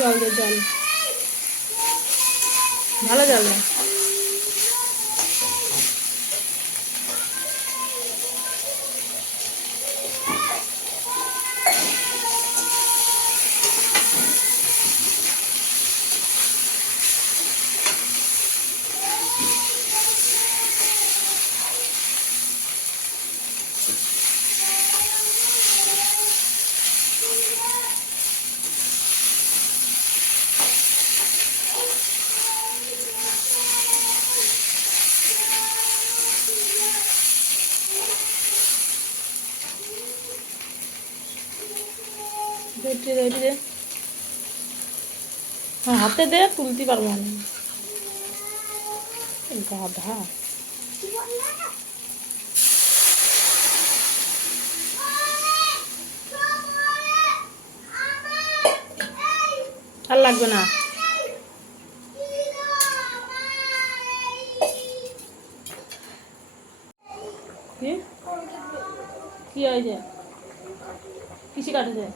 জল দে, জল ভালো জল দে। হ্যাঁ হাতে দে, তুলতে পারবো না। গাধা। আর লাগবে না। কি হয়েছে? কিসে কাটেছে?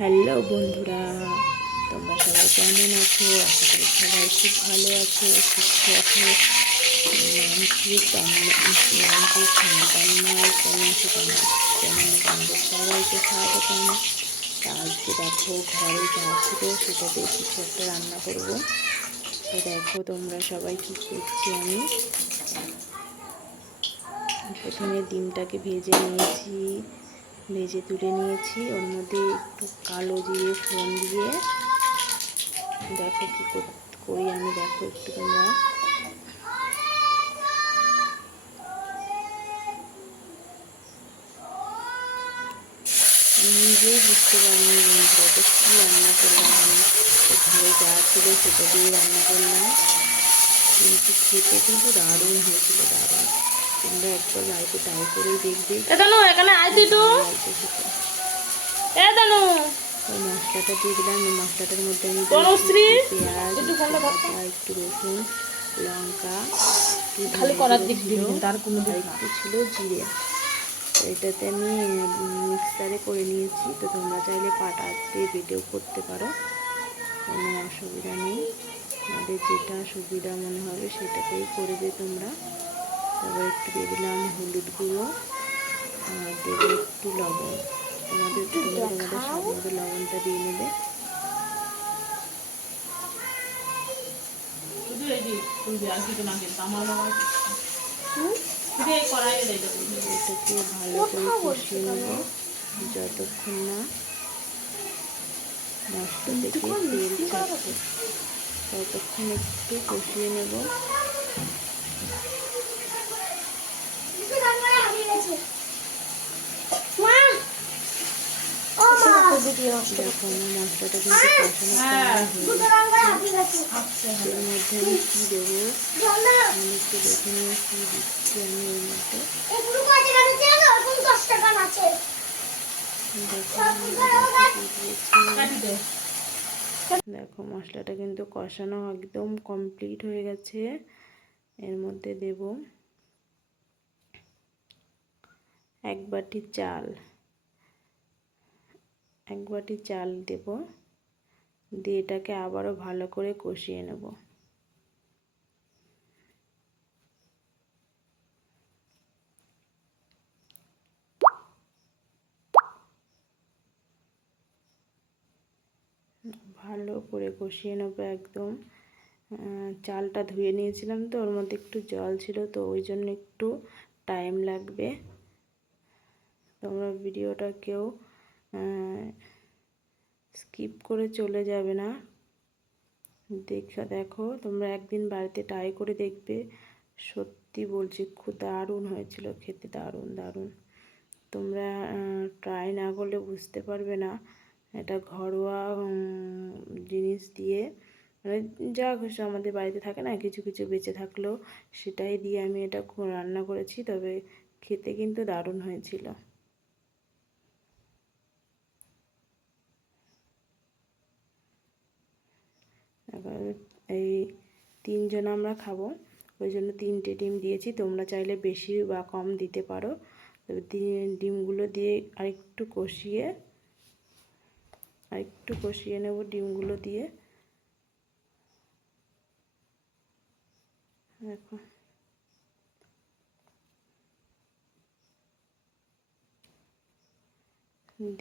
হ্যালো বন্ধুরা, তোমরা সবাই কেমন আছো? আশা করি সবাই খুব ভালো আছো, সুস্থ আছো। সবাইকে স্বাগতম। আজকে দেখো ঘরে যা ছিল সেটা দিয়ে কিছু একটা রান্না করবো। তো দেখো তোমরা সবাই কী করছি। আমি প্রথমে ডিমটাকে ভেজে নিয়েছি, ভেজে তুলে নিয়েছি। ওর মধ্যে একটু কালো জিরে ফোড়ন দিয়ে দেখো কী করি আমি, দেখো একটু তোমরা। নিজেই বুঝতে পারিনি বন্ধুরা তো কী রান্না করলাম আমি। ঘরে যা ছিল সেটা দিয়ে রান্না করলাম, কিন্তু খেতে কিন্তু দারুণ হয়েছিল, দারুণ। তোমরা একবার বাড়িতে ট্রাই করেই দেখবে। এখানে ওই মশলাটা দিয়ে দিলাম। এই মশলাটার মধ্যে আমি পেঁয়াজ, একটু রসুন, লঙ্কা, একটু ছিল জিরে। এটাতে আমি মিক্সারে করে নিয়েছি। তো তোমরা চাইলে পাটাতে বেটেও করতে পারো, কোনো অসুবিধা নেই। আমাদের যেটা সুবিধা মনে হবে সেটাতেই করবে তোমরা। তারপর একটু দিয়ে দিলাম হলুদ গুঁড়ো, আর দেবে একটু লবণ। তোমাদের স্বাদ মতো লবণটা দিয়ে নেবে। এটাকে ভালো করে কষিয়ে নেব যতক্ষণ না মশলা থেকে তেল ছাড়ছে, ততক্ষণ একটু কষিয়ে নেব। দেখো আমার মশলাটা কিন্তু এর মধ্যে আমি কী দেবো আমি একটু দেখে নিয়ে কী দিচ্ছি আমি এর মধ্যে। দেখো মশলাটা কিন্তু কষানো একদম কমপ্লিট হয়ে গেছে। এর মধ্যে দেব 1 বাটি চাল, 1 বাটি চাল দেব, দিয়ে এটাকে আবারও ভালো করে কষিয়ে নেব। ভালো করে কষিয়ে নেব একদম। চালটা ধুয়ে নিয়েছিলাম তো, ওর মধ্যে একটু জল ছিল, তো ওই জন্য একটু টাইম লাগবে। তোমরা ভিডিওটা কেউ স্কিপ করে চলে যাবে না, দেখো তোমরা একদিন বাড়িতে ট্রাই করে দেখবে। সত্যি বলছি খুব দারুণ হয়েছিল খেতে, দারুণ দারুণ। তোমরা ট্রাই না করলে বুঝতে পারবে না। এটা ঘরোয়া জিনিস দিয়ে, মানে যা খুশি আমাদের বাড়িতে থাকে না, কিছু কিছু বেঁচে থাকলেও সেটাই দিয়ে আমি এটা রান্না করেছি। তবে খেতে কিন্তু দারুণ হয়েছিল। এই 3 জন আমরা খাবো, ওই জন্য 3টে ডিম দিয়েছি। তোমরা চাইলে বেশি বা কম দিতে পারো। তবে ডিমগুলো দিয়ে আরেকটু কষিয়ে নেব ডিমগুলো দিয়ে। দেখো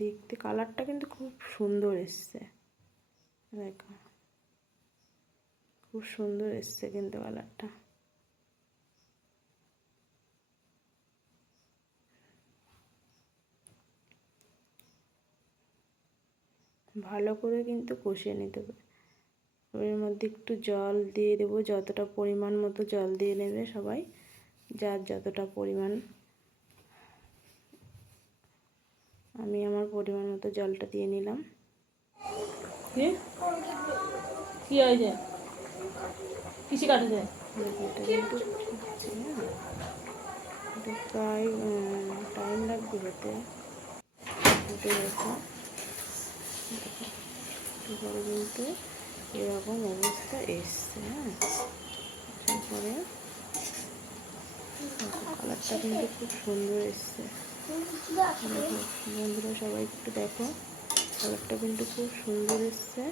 দেখতে কালারটা কিন্তু খুব সুন্দর এসছে। দেখো খুব সুন্দর এসছে কিন্তু কালারটা। ভালো করে কিন্তু কষিয়ে নিতে হবে। এর মধ্যে একটু জল দিয়ে দেবো, যতটা পরিমাণ মতো জল দিয়ে নেবে সবাই, যার যতটা পরিমাণ। আমি আমার পরিমাণ মতো জলটা দিয়ে নিলাম। কি হয়েছে? কিসে কাটেছে? এটা কিন্তু ফুটছে, হ্যাঁ, এটা প্রায় টাইম লাগবে হতে। ফুটে গেছে, তারপরে কিন্তু এরকম অবস্থা এসছে। হ্যাঁ, আসার পরে কালারটা কিন্তু খুব সুন্দর এসছে। দেখো বন্ধুরা সবাই একটু দেখো, কালারটা কিন্তু খুব সুন্দর এসছে।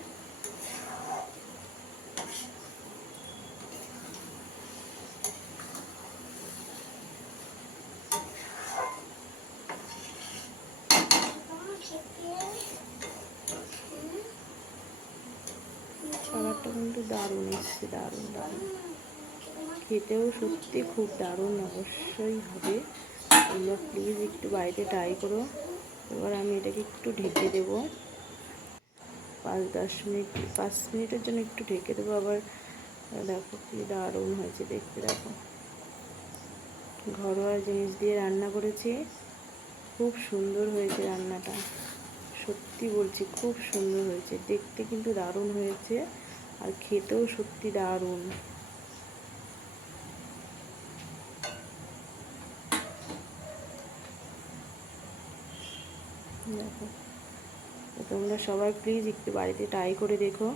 কালারটা কিন্তু দারুণ এসছে, দারুণ দারুণ। খেতেও সত্যি খুব দারুণ অবশ্যই হবে। তোমরা প্লিজ একটু বাড়িতে ট্রাই করো। এবার আমি এটাকে একটু ঢেকে দেবো 5-10 মিনিট, 5 মিনিটের জন্য একটু ঢেকে দেবো। আবার দেখো কি দারুণ হয়েছে দেখতে। দেখো ঘরোয়া জিনিস দিয়ে রান্না করেছি, খুব সুন্দর হয়েছে রান্নাটা। সত্যি বলছি খুব সুন্দর হয়েছে, দেখতে কিন্তু দারুণ হয়েছে, আর খেতেও সত্যি দারুণ। দেখো তোমরা সবাই প্লিজ একটু বাড়িতে ট্রাই করে দেখো।